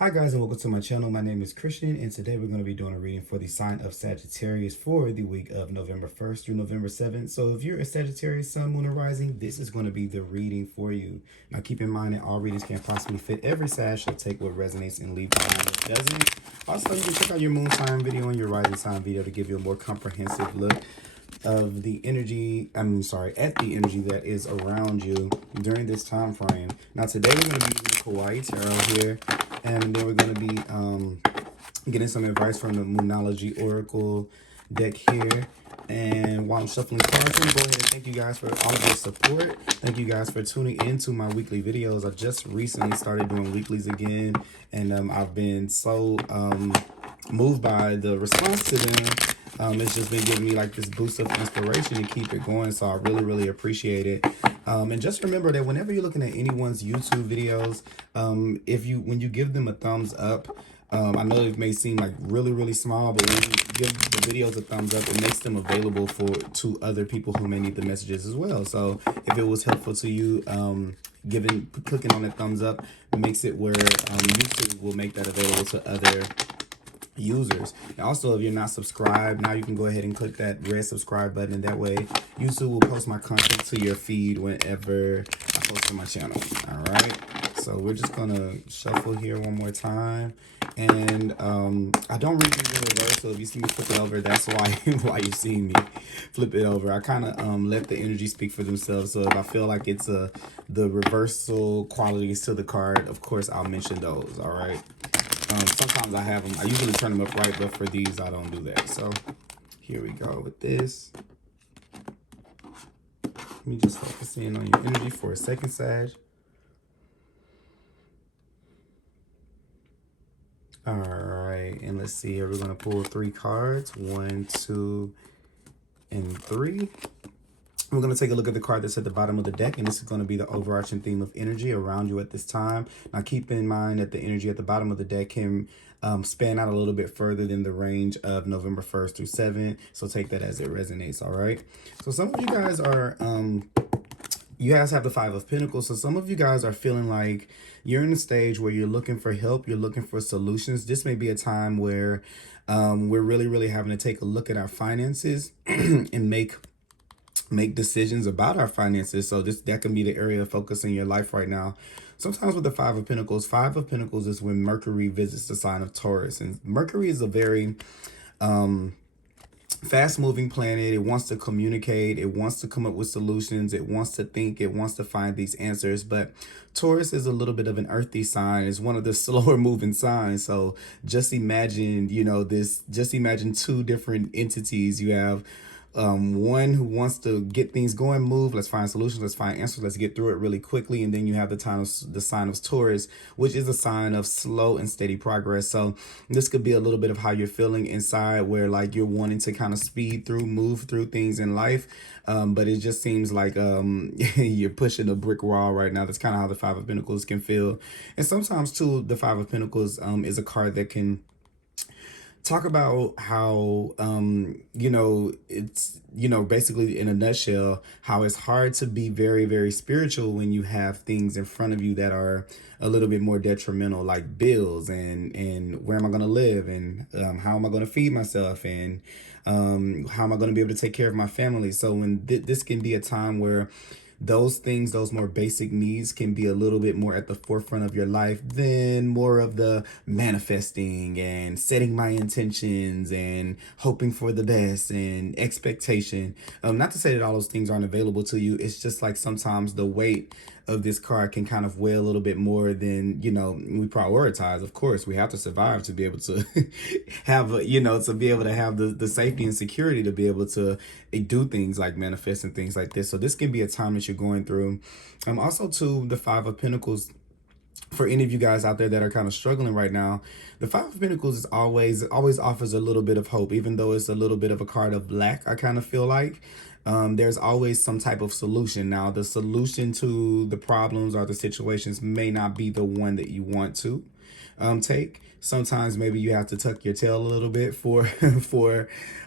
Hi guys and welcome to my channel. My name is Christian and today we're going to be doing a reading for the sign of Sagittarius for the week of November 1st through November 7th. So if you're a Sagittarius sun, moon, or rising, this is going to be the reading for you. Now keep in mind that all readings can't possibly fit every Sag, so take what resonates and leave behind what doesn't. Also, you can check out your moon sign video and your rising sign video to give you a more comprehensive look of the energy, at the energy that is around you during this time frame. Now today we're going to be using the Hawaii Tarot here, and then we're going to be getting some advice from the Moonology Oracle deck here. And while I'm shuffling cards, I'm going to go ahead and thank you guys for all of your support. Thank you guys for tuning into my weekly videos. I just recently started doing weeklies again, and I've been so moved by the response to them. It's just been giving me like this boost of inspiration to keep it going. So I really appreciate it. And just remember that whenever you're looking at anyone's YouTube videos, when you give them a thumbs up, I know it may seem like really small, but when you give the videos a thumbs up, it makes them available to other people who may need the messages as well. So if it was helpful to you, clicking on that thumbs up makes it where YouTube will make that available to other users. And also, if you're not subscribed, now you can go ahead and click that red subscribe button, and that way YouTube will post my content to your feed whenever I post on my channel. All right, so we're just gonna shuffle here one more time, and I don't read these in reverse, so if you see me flip it over, that's why why you see me flip it over. I kind of let the energy speak for themselves, so if I feel like it's the reversal qualities to the card, of course I'll mention those. All right. Sometimes I have them. I usually turn them up right, but for these, I don't do that. So here we go with this. Let me just focus in on your energy for a second, Sag. All right, and let's see here. We're going to pull 3 cards. 1, 2, and 3. We're going to take a look at the card that's at the bottom of the deck, and this is going to be the overarching theme of energy around you at this time. Now, keep in mind that the energy at the bottom of the deck can span out a little bit further than the range of November 1st through 7th, so take that as it resonates, all right? So some of you guys are... you guys have the 5 of Pentacles, so some of you guys are feeling like you're in a stage where you're looking for help, you're looking for solutions. This may be a time where we're really having to take a look at our finances and make decisions about our finances. So that can be the area of focus in your life right now. Sometimes with the 5 of Pentacles is when Mercury visits the sign of Taurus, and Mercury is a very fast-moving planet. It wants to communicate, it wants to come up with solutions, it wants to think, it wants to find these answers. But Taurus is a little bit of an earthy sign. It's one of the slower moving signs. So just imagine, just imagine 2 different entities. You have one who wants to get things going, move, let's find solutions, let's find answers, let's get through it really quickly. And then you have the sign of Taurus, which is a sign of slow and steady progress. So this could be a little bit of how you're feeling inside, where like you're wanting to kind of speed through, move through things in life. But it just seems like you're pushing a brick wall right now. That's kind of how the 5 of Pentacles can feel. And sometimes too, the 5 of Pentacles is a card that can talk about how, it's, basically in a nutshell, how it's hard to be very spiritual when you have things in front of you that are a little bit more detrimental, like bills and where am I going to live, and how am I going to feed myself, and how am I going to be able to take care of my family. So when this can be a time where those things, those more basic needs, can be a little bit more at the forefront of your life than more of the manifesting and setting my intentions and hoping for the best and expectation. Not to say that all those things aren't available to you. It's just like sometimes the weight of this card can kind of weigh a little bit more than, we prioritize. Of course, we have to survive to be able to have, to be able to have the safety and security to be able to do things like manifest and things like this. So this can be a time that you're going through. Also too, the 5 of Pentacles, for any of you guys out there that are kind of struggling right now, the 5 of Pentacles is always offers a little bit of hope, even though it's a little bit of a card of lack. I kind of feel like there's always some type of solution. Now, the solution to the problems or the situations may not be the one that you want to take. Sometimes maybe you have to tuck your tail a little bit for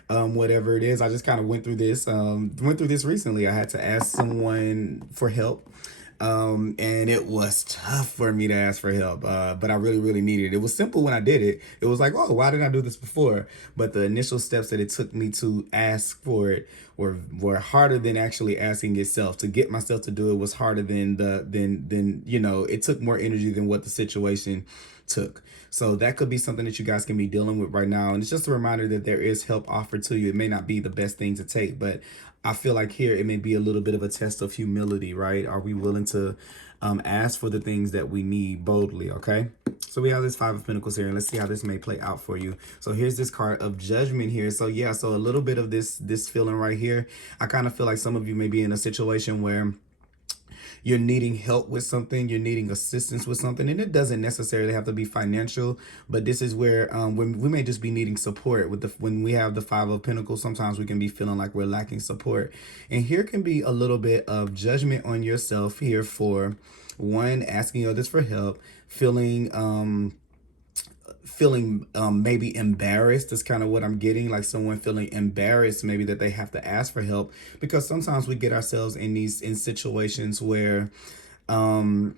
whatever it is. I just kind of went through this recently. I had to ask someone for help And it was tough for me to ask for help, but I really, really needed it. It was simple when I did it. It was like, oh, why didn't I do this before? But the initial steps that it took me to ask for it were harder than actually asking itself. To get myself to do it was harder than it took more energy than what the situation took. So that could be something that you guys can be dealing with right now. And it's just a reminder that there is help offered to you. It may not be the best thing to take, but I feel like here it may be a little bit of a test of humility, right? Are we willing to ask for the things that we need boldly, okay? So we have this Five of Pentacles here, and let's see how this may play out for you. So here's this card of Judgment here. So yeah, so a little bit of this feeling right here. I kind of feel like some of you may be in a situation where you're needing help with something, you're needing assistance with something, and it doesn't necessarily have to be financial, but this is where when we may just be needing support with when we have the Five of Pentacles. Sometimes we can be feeling like we're lacking support, and here can be a little bit of judgment on yourself here for one, asking others for help, feeling maybe embarrassed is kind of what I'm getting, like someone feeling embarrassed maybe that they have to ask for help, because sometimes we get ourselves in situations where maybe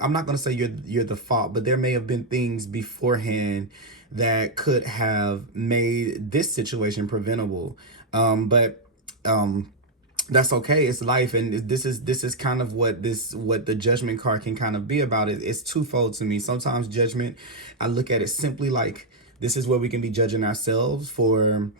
I'm not going to say you're the fault, but there may have been things beforehand that could have made this situation preventable, but that's okay. It's life, and this is kind of what the Judgment card can kind of be about. It's twofold to me. Sometimes judgment, I look at it simply like this is where we can be judging ourselves for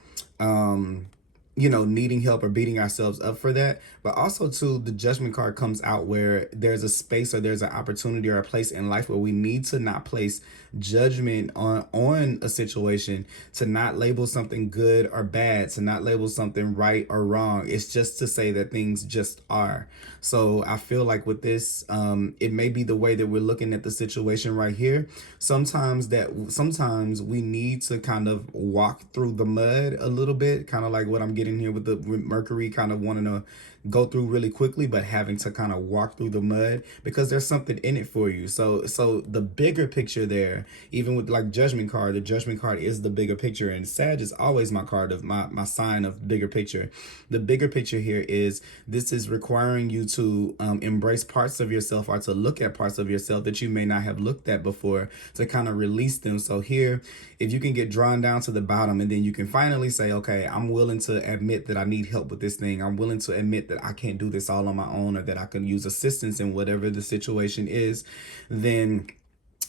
needing help or beating ourselves up for that. But also too, the Judgment card comes out where there's a space or there's an opportunity or a place in life where we need to not place judgment on a situation, to not label something good or bad, to not label something right or wrong. It's just to say that things just are. So I feel like with this, it may be the way that we're looking at the situation right here. Sometimes we need to kind of walk through the mud a little bit, kind of like what I'm getting here with the Mercury, kind of wanting to go through really quickly, but having to kind of walk through the mud because there's something in it for you. So the bigger picture there, even with like Judgment card, the Judgment card is the bigger picture, and Sag is always my card of my sign of bigger picture. The bigger picture here is this is requiring you to embrace parts of yourself, or to look at parts of yourself that you may not have looked at before, to kind of release them. So here, if you can get drawn down to the bottom, and then you can finally say, okay, I'm willing to admit that I need help with this thing. I'm willing to admit that I can't do this all on my own, or that I can use assistance in whatever the situation is. Then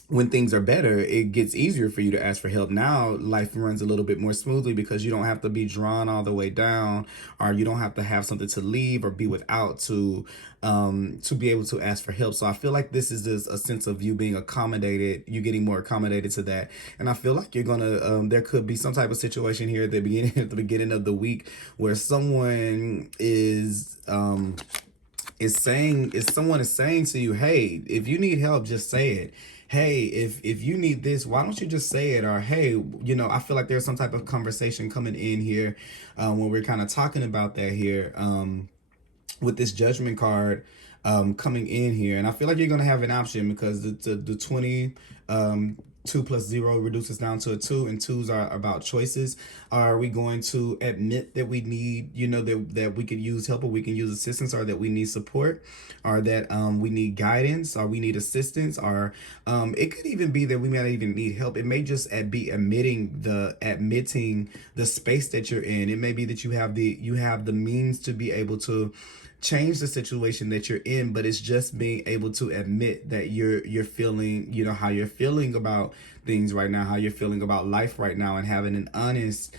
when things are better, it gets easier for you to ask for help. Now life runs a little bit more smoothly because you don't have to be drawn all the way down, or you don't have to have something to leave or be without to be able to ask for help. So I feel like this is just a sense of you being accommodated, you getting more accommodated to that. And I feel like you're gonna there could be some type of situation here at the beginning of the week where someone is saying to you, hey, if you need help, just say it. Hey, if you need this, why don't you just say it? Or hey, I feel like there's some type of conversation coming in here when we're kind of talking about that here with this Judgment card coming in here. And I feel like you're going to have an option because the 20 2 plus 0 reduces down to a 2, and 2s are about choices. Are we going to admit that we need, that we could use help, or we can use assistance, or that we need support, or that we need guidance, or we need assistance, or it could even be that we may not even need help. It may just be admitting the space that you're in. It may be that you have the means to be able to change the situation that you're in, but it's just being able to admit that you're feeling, how you're feeling about things right now, how you're feeling about life right now, and having an honest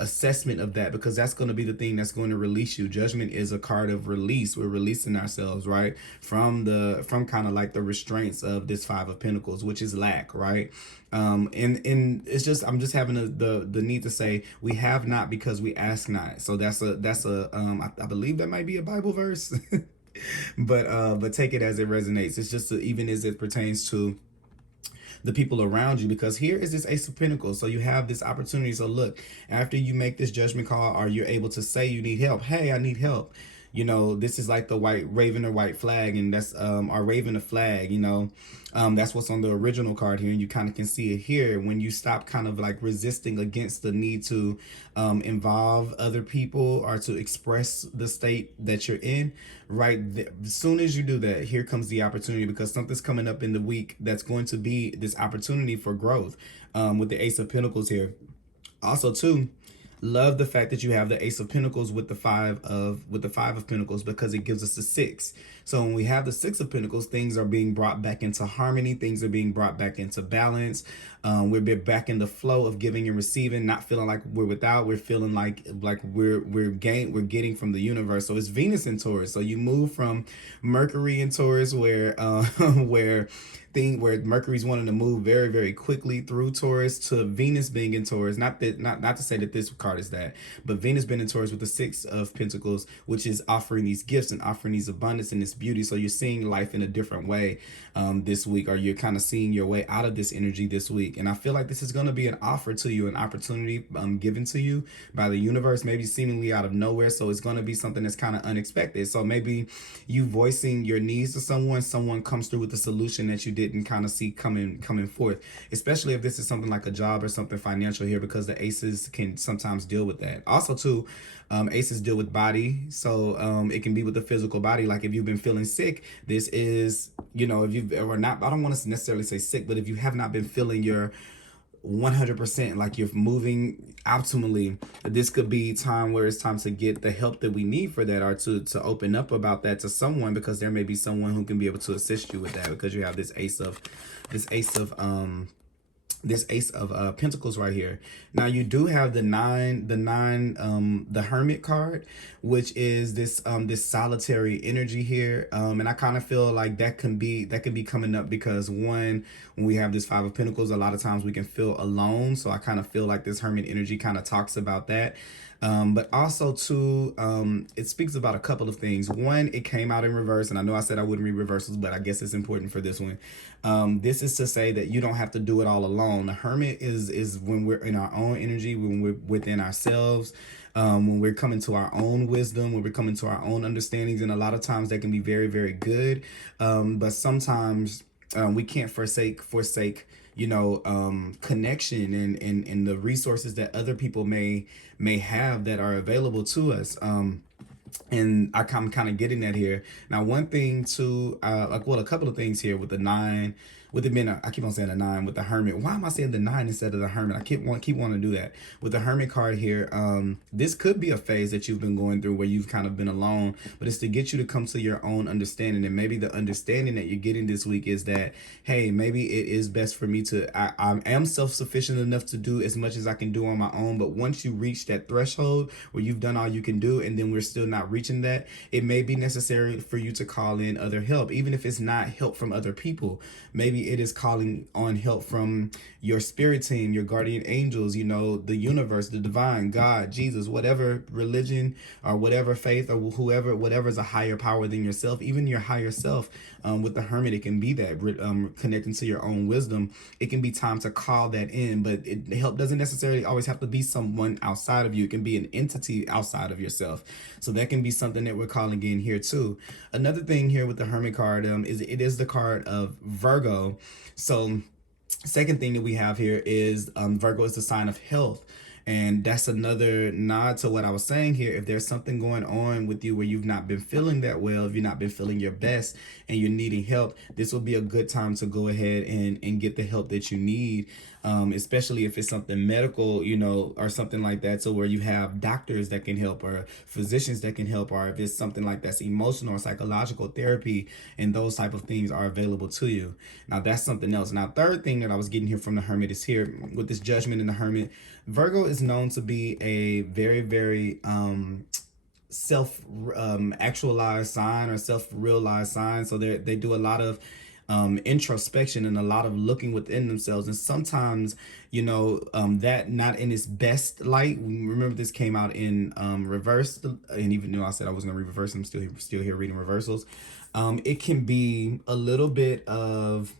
assessment of that, because that's going to be the thing that's going to release you. Judgment is a card of release. We're releasing ourselves, right, from kind of like the restraints of this Five of Pentacles, which is lack, right? And it's just, I'm just having the need to say, we have not because we ask not. So that's I believe that might be a Bible verse, but take it as it resonates. It's just even as it pertains to the people around you, because here is this Ace of Pentacles. So you have this opportunity. So look, after you make this judgment call, or you're able to say you need help, hey, I need help, You know, this is like the white raven or white flag, and that's our raven a flag, you know. That's what's on the original card here, and you kind of can see it here when you stop kind of like resisting against the need to involve other people or to express the state that you're in. Right there, as soon as you do that, here comes the opportunity, because something's coming up in the week that's going to be this opportunity for growth, with the Ace of Pentacles here. Also, too, love the fact that you have the Ace of Pentacles with the Five of Pentacles, because it gives us the six. So when we have the Six of Pentacles, things are being brought back into harmony. Things are being brought back into balance. We're back in the flow of giving and receiving, not feeling like we're without. We're feeling like we're getting from the universe. So it's Venus in Taurus. So you move from Mercury in Taurus, where where Mercury's wanting to move very, very quickly through Taurus, to Venus being in Taurus. Not to say that this card is that, but Venus being in Taurus with the Six of Pentacles, which is offering these gifts and offering these abundance and this beauty. So you're seeing life in a different way this week, or you're kind of seeing your way out of this energy this week. And I feel like this is going to be an offer to you, an opportunity given to you by the universe, maybe seemingly out of nowhere. So it's going to be something that's kind of unexpected. So maybe you voicing your needs to someone comes through with a solution that you didn't kind of see coming forth, especially if this is something like a job or something financial here, because the aces can sometimes deal with that. Also, too, aces deal with body, so it can be with the physical body. Like if you've been feeling sick, this is, you know, if you've ever not, I don't want to necessarily say sick, but if you have not been feeling your 100%, like you're moving optimally, this could be time where it's time to get the help that we need for that, or to open up about that to someone, because there may be someone who can be able to assist you with that, because you have this ace of Pentacles right here. Now you do have the Hermit card, which is this solitary energy here, and I kind of feel like that can be coming up, because when we have this Five of Pentacles, a lot of times we can feel alone. So I kind of feel like this Hermit energy kind of talks about that. But also too, it speaks about a couple of things. One, it came out in reverse, and I know I said I wouldn't read reversals, but I guess it's important for this one. This is to say that you don't have to do it all alone. The Hermit is when we're in our own energy, when we're within ourselves, when we're coming to our own wisdom, when we're coming to our own understandings. And a lot of times that can be very, very good. But sometimes we can't forsake you know, connection and the resources that other people may have that are available to us. And I'm kind of getting that here. Now, one thing too, a couple of things here with the nine, with it being I keep on saying the nine with the Hermit. Why am I saying the nine instead of the Hermit? I keep wanting to do that with the Hermit card here. This could be a phase that you've been going through where you've kind of been alone, but it's to get you to come to your own understanding. And maybe the understanding that you're getting this week is that, hey, maybe it is best for me to, I am self-sufficient enough to do as much as I can do on my own. But once you reach that threshold where you've done all you can do, and then we're still not reaching that, it may be necessary for you to call in other help, even if it's not help from other people. Maybe it is calling on help from your spirit team, your guardian angels, you know, the universe, the divine, God, Jesus, whatever religion or whatever faith or whatever is a higher power than yourself, even your higher self. With the Hermit, it can be that connecting to your own wisdom. It can be time to call that in, but help doesn't necessarily always have to be someone outside of you. It can be an entity outside of yourself. So that can be something that we're calling in here too. Another thing here with the Hermit card is it is the card of Virgo. So second thing that we have here is Virgo is the sign of health. And that's another nod to what I was saying here. If there's something going on with you where you've not been feeling that well, if you've not been feeling your best and you're needing help, this will be a good time to go ahead and get the help that you need. Especially if it's something medical, you know, or something like that. So where you have doctors that can help, or physicians that can help, or if it's something like that's emotional or psychological therapy, and those type of things are available to you. Now that's something else. Now, third thing that I was getting here from the Hermit is here with this Judgment in the Hermit. Virgo is known to be a very, very self actualized sign, or self-realized sign. So they do a lot of introspection and a lot of looking within themselves. And sometimes, you know, that not in its best light. Remember, this came out in reverse, and even though I said I was going to read reverse, I'm still here reading reversals. It can be a little bit of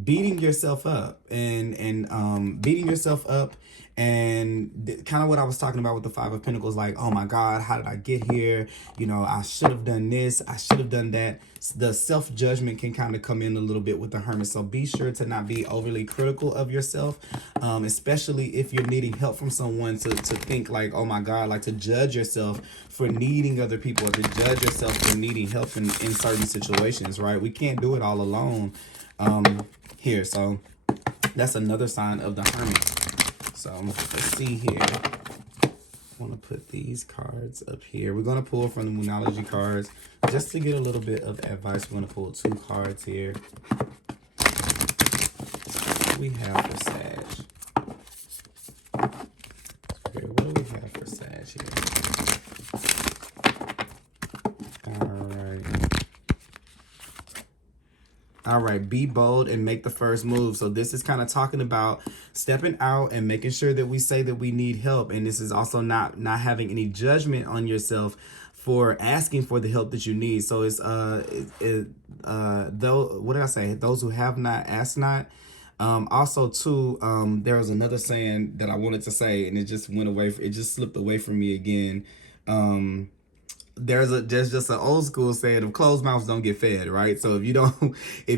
beating yourself up and beating yourself up And kind of what I was talking about with the Five of Pentacles, like, oh my God, how did I get here? You know, I should have done this, I should have done that. The self-judgment can kind of come in a little bit with the Hermit. So be sure to not be overly critical of yourself, especially if you're needing help from someone, to think like, oh my God, like to judge yourself for needing other people, or to judge yourself for needing help in certain situations, right? We can't do it all alone here. So that's another sign of the Hermit. So let's see here. I want to put these cards up here. We're going to pull from the Moonology cards just to get a little bit of advice. We're going to pull 2 cards here. What do we have for Sag? Okay, what do we have for Sag here? All right, be bold and make the first move. So this is kind of talking about stepping out and making sure that we say that we need help. And this is also not having any judgment on yourself for asking for the help that you need. So it's though, what did I say? Those who have not, ask not. Also too, there was another saying that I wanted to say, and it just went away. It just slipped away from me again. There's just an old school saying of closed mouths don't get fed, right? So if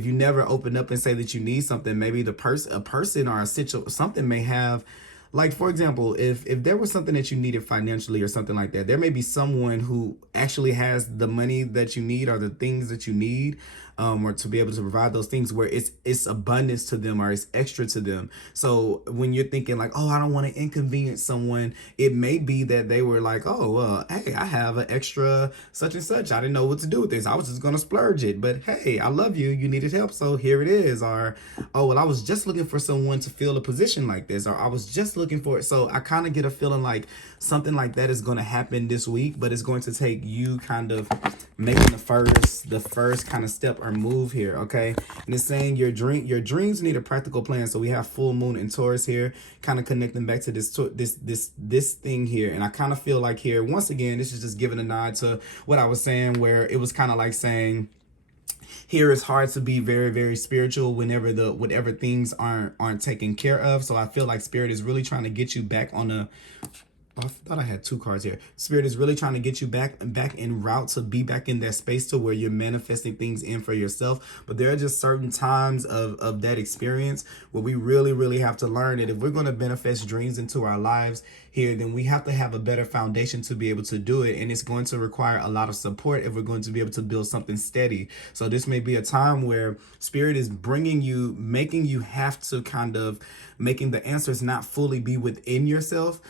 you never open up and say that you need something, maybe a person or a situation, something may have, like, for example, if there was something that you needed financially or something like that, there may be someone who actually has the money that you need or the things that you need, or to be able to provide those things where it's abundance to them or it's extra to them. So when you're thinking like, oh, I don't want to inconvenience someone, it may be that they were like, oh, well, hey, I have an extra such and such. I didn't know what to do with this. I was just going to splurge it. But hey, I love you. You needed help. So here it is. Or, oh, well, I was just looking for someone to fill a position like this. Or I was just looking for it. So I kind of get a feeling like something like that is going to happen this week, but it's going to take you kind of making the first kind of step or move here. Okay. And it's saying your dreams need a practical plan. So we have full moon and Taurus here, kind of connecting back to this thing here. And I kind of feel like here, once again, this is just giving a nod to what I was saying, where it was kind of like saying, here it's hard to be very, very spiritual whenever whatever things aren't taken care of. So I feel like Spirit is really trying to get you back on a, I thought I had 2 cards here. Spirit is really trying to get you back en route to be back in that space to where you're manifesting things in for yourself. But there are just certain times of that experience where we really, really have to learn that if we're going to manifest dreams into our lives here, then we have to have a better foundation to be able to do it. And it's going to require a lot of support if we're going to be able to build something steady. So this may be a time where Spirit is bringing you, making you have to kind of making the answers not fully be within yourself,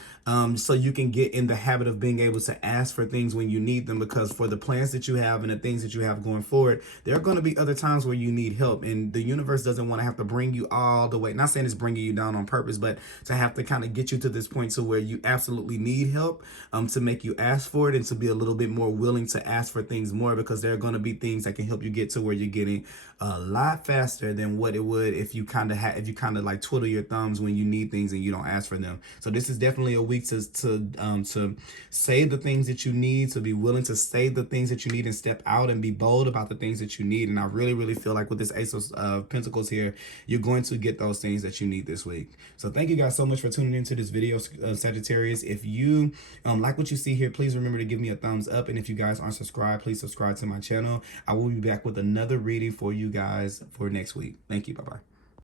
so you can get in the habit of being able to ask for things when you need them. Because for the plans that you have and the things that you have going forward, there are going to be other times where you need help, and the universe doesn't want to have to bring you all the way, not saying it's bringing you down on purpose, but to have to kind of get you to this point to where you absolutely need help, to make you ask for it and to be a little bit more willing to ask for things more, because there are going to be things that can help you get to where you're getting a lot faster than what it would if you kind of like twiddle your thumbs when you need things and you don't ask for them. So this is definitely a week to say the things that you need, to be willing to say the things that you need and step out and be bold about the things that you need. And I really, really feel like with this Ace of Pentacles here, you're going to get those things that you need this week. So thank you guys so much for tuning into this video, Sagittarius. If you like what you see here, please remember to give me a thumbs up. And if you guys aren't subscribed, please subscribe to my channel. I will be back with another reading for you guys for next week. Thank you. Bye-bye.